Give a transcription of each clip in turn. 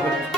করতে পারি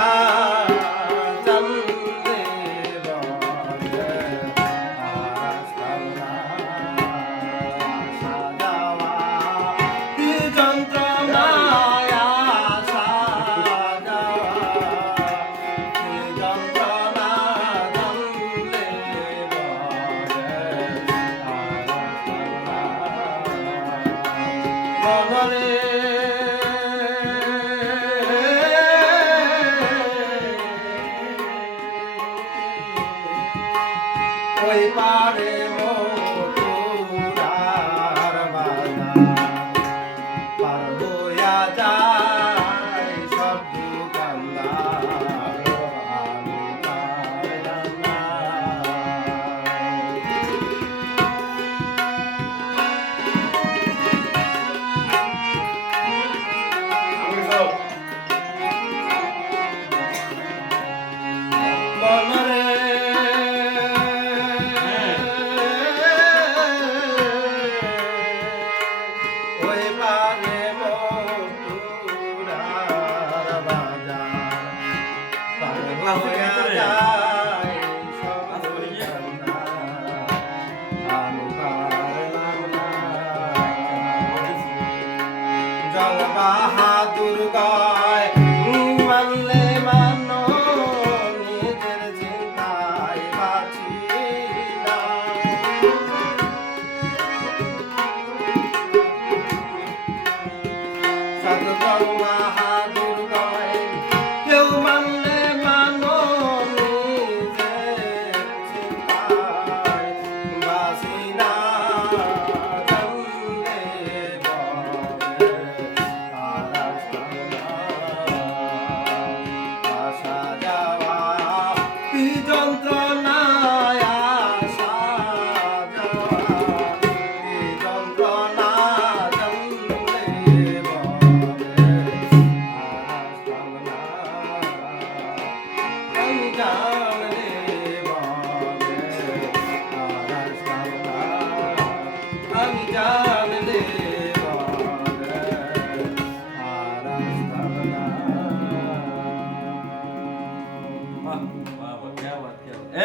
Ceará. કોઈ પાડે હો.